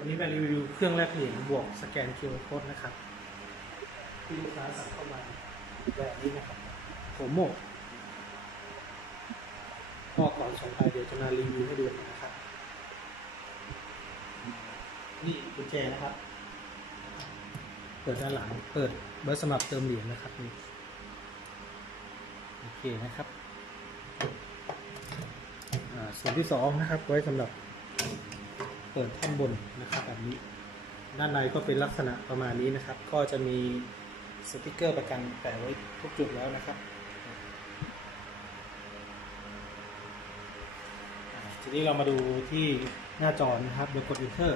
วันนี้มารีวิวเครื่องแลกเหรียญบวกสแกน QR Code นะครับ ที่ลูกค้าสั่งเข้ามาแบบนี้นะครับโคโมก็ก่อนส่งไปเดี๋ยวจะมารีวิวให้ดูนะครับ นี่กุญแจนะครับ เปิดด้านหลังเปิดไว้สำหรับเติมเหรียญนะครับนี่โอเคนะครับส่วนที่สองนะครับไว้สำหรับ ปิดท่อนบนนะครับแบบนี้ ด้านในก็เป็นลักษณะประมาณนี้นะครับ ก็จะมีสติกเกอร์ประกันแปะไว้ทุกจุดแล้วนะครับทีนี้เรามาดูที่หน้าจอนะครับโดยกด Enter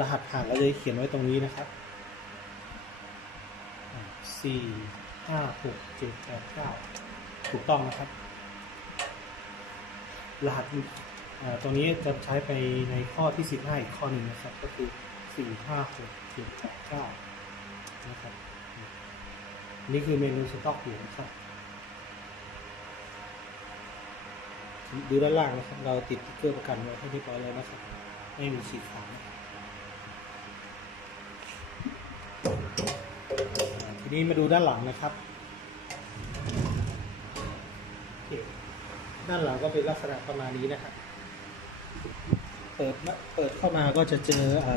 รหัสผ่านเราจะเขียนไว้ตรงนี้นะครับสี่ห้าหกเจ็ดแปดเก้าถูกต้องนะครับ รหัสอ่า ตรงนี้จะใช้ไปในข้อที่ 15 อีกข้อหนึ่งนะครับ ก็คือ 4 5 6 7 8 9 นะครับ นี่คือเมนูสต็อกอยู่นะครับ ดูด้านล่างนะครับ เราติดสติ๊กเกอร์ประกันไว้ให้เรียบร้อยแล้วนะครับ ไม่มีขีขาวทีนี้มาดูด้านหลังนะครับด้านหลังก็เป็นลักษณะประมาณนี้นะครับ เปิดมาเปิดเข้ามาก็จะเจออ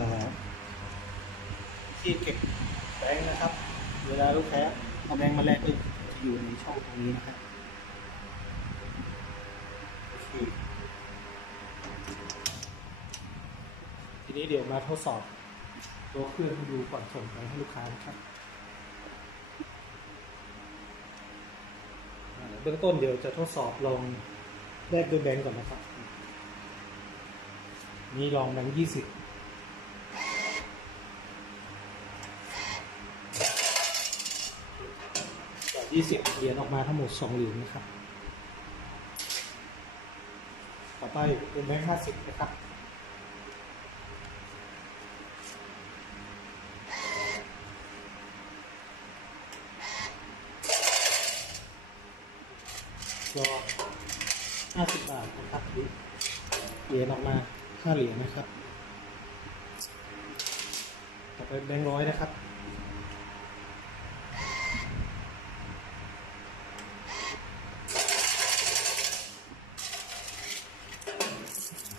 ที่เก็บแบงค์นะครับ เวลาลูกค้าเอาแบงค์มาแลกก็จะอยู่ในช่องตรงนี้นะครับทีนี้เดี๋ยวมาทดสอบตัวเครื่องให้ดูก่อนส่งไปให้ลูกค้านะครับเบื้องต้นเดี๋ยวจะทดสอบลองแลกด้วยแบงค์ก่อนนะครับ นี่ลองแบงค์ยี่สิบจากยี่สิบเหรียญออกมาทั้งหมดสองเหรียญนะครับ ต่อไปเป็นแบงค์ห้าสิบนะครับรอห้าสิบบาทนะครับเหรียญออกมา ห้าเหรียญนะครับ ต่อไปแบงค์ร้อยนะครับ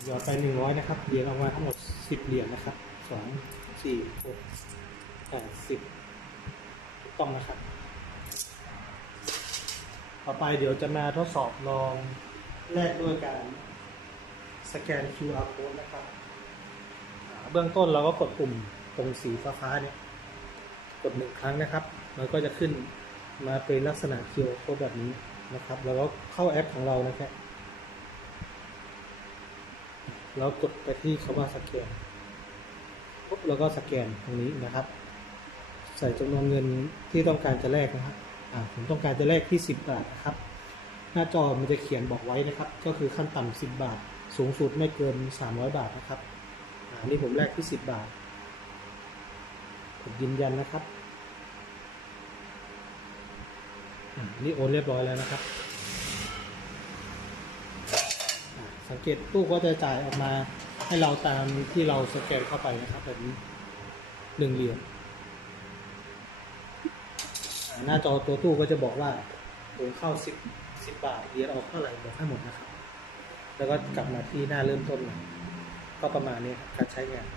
หยอดไปหนึ่งร้อยนะครับ เหรียญออกมาทั้งหมดสิบเหรียญนะครับสองสี่หกแปดสิบถูกต้องนะครับ ต่อไปเดี๋ยวจะมาทดสอบลองแลกด้วยการ สแกน QR code นะครับ เบื้องต้นเราก็กดปุ่มตรงสีฟ้าเนี่ย กดหนึ่งครั้งนะครับ มันก็จะขึ้นมาเป็นลักษณะ QR code แบบนี้นะครับ แล้วก็เข้าแอปของเรานะครับแล้วกดไปที่คำว่าสแกนปุ๊บแล้วก็สแกนตรงนี้นะครับ ใส่จำนวนเงินที่ต้องการจะแลกนะครับผมต้องการจะแลกที่ 10 บาทนะครับ หน้าจอมันจะเขียนบอกไว้นะครับ ก็คือขั้นต่ำ10 บาท สูงสุดไม่เกิน 300 บาทนะครับอ่านี่ผมแลกที่ 10 บาท ผมยืนยันนะครับอ่านี่โอนเรียบร้อยแล้วนะครับ สังเกตตู้ก็จะจ่ายออกมาให้เราตามที่เราสแกนเข้าไปนะครับแบบนี้หนึ่งเหรียญหน้าจอตัวตู้ก็จะบอกว่าโอนเข้าสิบสิบบาทเหรียญออกเท่าไหร่บอกให้หมดนะครับ แล้วก็กลับมาที่หน้าเริ่มต้นใหม่ก็ประมาณนี้ครับการใช้งาน